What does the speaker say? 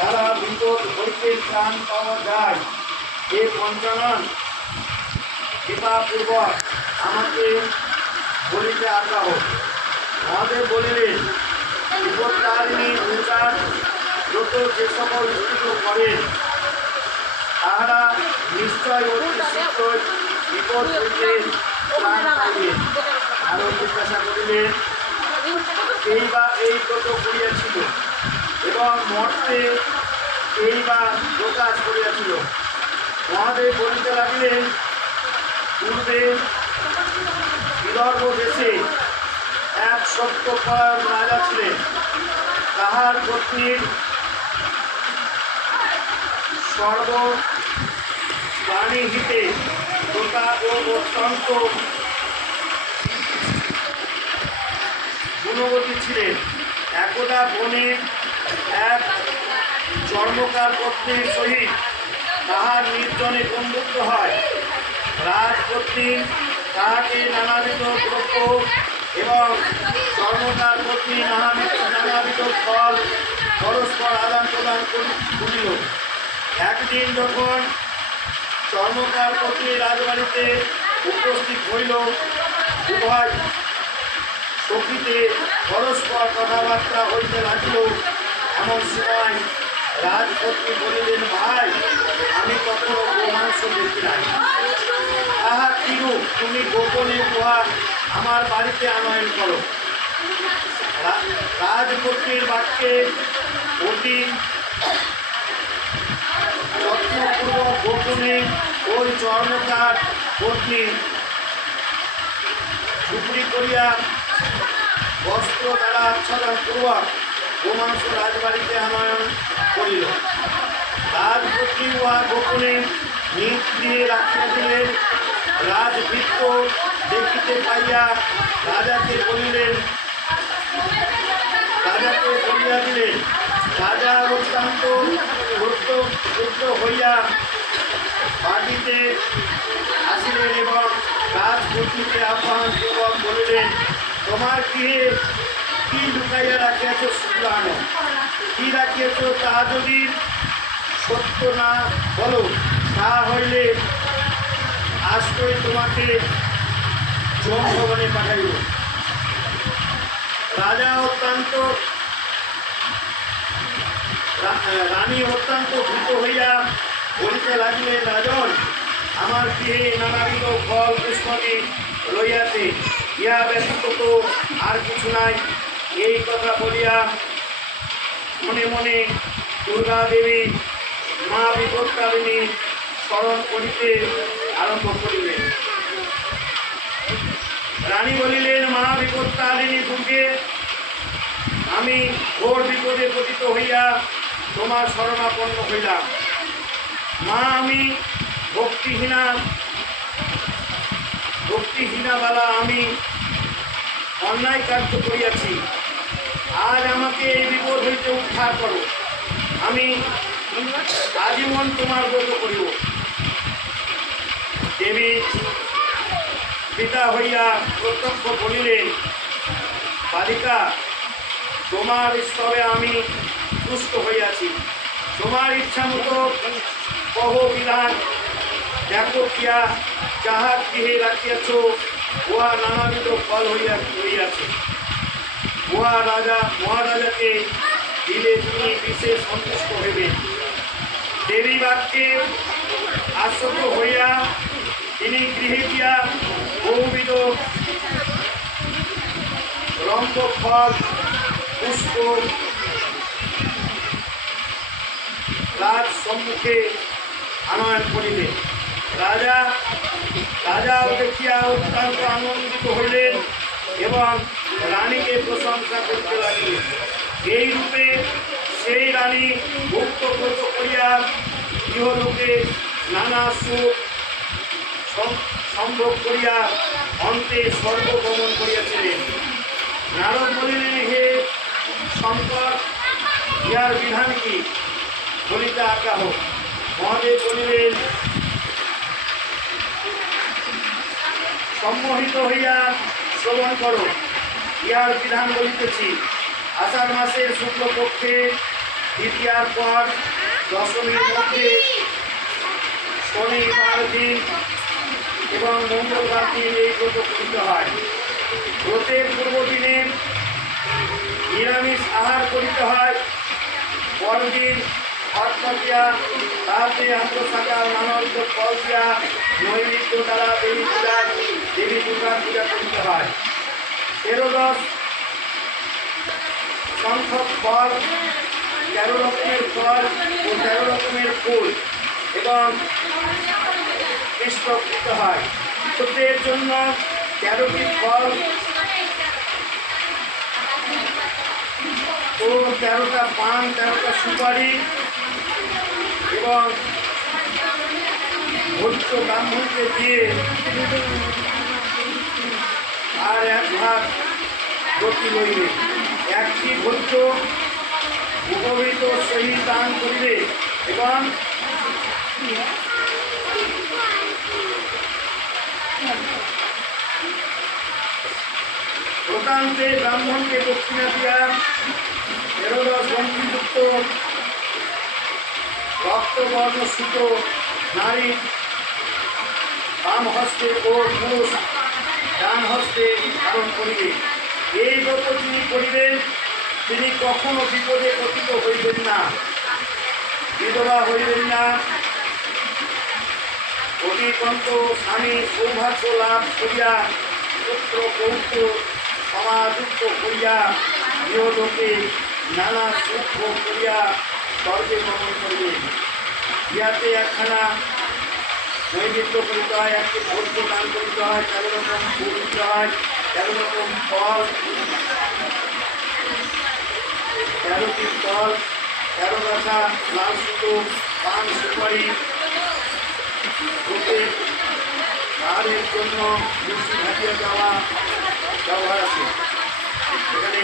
সারা বিপদ হইতে ত্রাণ পাওয়া যায়। এ পঞ্চানন কৃপাপূর্বক আমাকে বলিতে আজ্ঞা হোক। মহাদেব বলিলেন, বিপদতারিণী দুর্গার যত যে সকল স্ত্রী করেন তাহারা নিশ্চয় অতি শীঘ্রই বিপদ হইতে ত্রাণ পাইবেন। আরও জিজ্ঞাসা করিলেন, এই বা এই ব্রত করিয়াছিল এবং মর্তে এই বা প্রকাশ করিয়াছিল। মহাদেব বলিতে লাগিলেন, পূর্বে বিদর্ভ দেশে এক সত্যপরায়ণ রাজা ছিলেন। তাহার পত্নীর সর্বপ্রাণীহিতে প্রতা ও অত্যন্ত গুণবতী ছিলেন। একদা বনে এক চর্মকার পত্নীর সহিত তাহার নির্জনে বন্ধুত্ব হয়। রাজপত্নী তাহাকে নানাবিধ দ্রব্য এবং চর্মকার পত্নী নানাবিধ ফল পরস্পর আদান প্রদান করিল। একদিন যখন চর্মকার পত্নী রাজবাড়িতে উপস্থিত হইল, উভয় সখীতে পরস্পর কথাবার্তা হইতে লাগিল। এমন সময় রাজপত্নী বলিলেন, ভাই, আমি কখনো গোমাংস দেখি নাই। তাহা কিরূপ? তুমি গোপনে উহা আমার বাড়িতে আনয়ন করো। রাজপত্নীর বাক্যে অতি যত্নপূর্বক গোপনে ওই চর্মকার পত্নী টুকরি করিয়া বস্ত্র দ্বারা আচ্ছাদন পূর্বক গোমাংস রাজবাড়িতে আনয়ন করিল। রাজপত্নী উহা গোপনে নিজ গৃহে রাখিয়া দিলেন। রাজভৃত্য দেখিতে পাইয়া রাজাকে বলিয়া দিলেন। রাজা অত্যন্ত ক্রুদ্ধ হইয়া বাটিতে আসিলেন এবং রাজপত্নীকে আহ্বান পূর্বক বলিলেন, তোমার গৃহে কি লুকাইয়া রাখিয়াছ সেগুলো আনো। কি রাখিয়াছ তাহা যদি সত্য না বলো, তাহা হইলে আজই তোমাকে যম ভবনে পাঠাইব। রানী অত্যন্ত ভীত হইয়া বলিতে লাগিলেন, রাজন, আমার গৃহে নানাবিধ ফল পুষ্পটি রইয়াছে, ইহা ব্যতীত তো আর কিছু নাই। এই কথা বলিয়া মনে মনে দুর্গা দেবী মা বিপদতারিণী স্মরণ করিতে আরম্ভ করিলেন। রানী বলিলেন, মা বিপদতারিণী দুর্গে, আমি ঘোর বিপদে পতিত হইয়া তোমার শরণাপন্ন হইলাম। মা, আমি ভক্তিহীনাবালা আমি অন্যায় কার্য করিয়াছি। আজ আমাকে এই বিপদ হইতে উদ্ধার করো। আমি আজীবন তোমার ব্রত করিব। দেবী পিতা হইয়া প্রত্যক্ষ বলিলেন, বালিকা, তোমার স্তরে আমি তুষ্ট হইয়াছি। তোমার ইচ্ছা মতো কহ বিধান। দেখো কিয়া যাহা গৃহে রাখিয়াছ উহা নানাবিধ ফল হইয়াছে। উহা মহারাজাকে দিলে তিনি বিশেষ সন্তুষ্ট হইবেন। দেবী বাক্যে আশ্বস্ত হইয়া তিনি গৃহে গিয়া বহুবিধ রম্ভ ফল পুষ্প রাজ সম্মুখে আনয়ন করিলেন। রাজাও দেখিয়া অত্যন্ত আনন্দিত হইলেন এবং রানীকে প্রশংসা করতে লাগিলেন। এই রূপে সেই রানী ভুক্ত করিয়া ইহলোকে নানা সুখ সম্ভোগ করিয়া অন্তে সর্বগমন করিয়াছিলেন। নারদ বলিলেন, হে শঙ্কর, ইহার বিধান কি? বলিতে আজ্ঞা হোক। মহাদেব বলিলেন, সম্মোহিত হইয়া শ্রবণ করো। ইহার বিধান বলিতেছি। আষাঢ় মাসের শুক্লপক্ষে দ্বিতীয়ার পর দশমীর মধ্যে শনিবার দিন এবং মঙ্গলবার দিন এই ব্রত করিতে হয়। ব্রতের পূর্বদিনে নিরামিষ আহার করিতে হয়। পরদিন অর্থ দিয়া তাহাতে আত্মসাজা নানাবিধ ফল দিয়া নৈবেদ্য দ্বারা দেবী দুর্গার পূজা করিতে হয়। 13 সংখ্যক ফল, 13 রকমের ফল ও 13 রকমের ফুল এবং পুষ্প দিতে হয়। ব্রতের জন্য 13টি ফল ও 13টা পান, 13টা সুপারি এবং ভোজ্য ব্রাহ্মণকে দিয়ে আর 1 ভাগ রতি লইবে। একটি ভোজ্য উপবিত সহিত দান করিবে এবং প্রতান্তে ব্রাহ্মণকে দক্ষিণা দিয়া 13 গ্রন্থিযুক্ত রক্তবর্ণ সুতো নারী বাম হস্তে ও পুরুষ ডান হস্তে ধারণ করিবে। এই ব্রত যিনি করিবেন তিনি কখনো বিপদে পতিত হইবেন না, বিধবা হইবেন না, অধিকন্ত স্বামী সৌভাগ্য লাভ করিয়া পুত্র পৌত্র সমাযুক্ত করিয়া গৃহলোকে নানা সুখ ভোগ করিয়া স্বর্গে গমন করিবে। ইহাতে একখানা নৈবেদ্য করিতে হয়, একটি ভোজ্য দান করিতে হয়, 13 রকম ফুল দিতে হয়, 13 রকম ফল, 13টি ফল, 13 গাছা লাল সুতো, পান সুপারি, ব্রতের আহারের জন্য লুচি ভাজিয়া দেওয়া ব্যবহার আছে। এখানে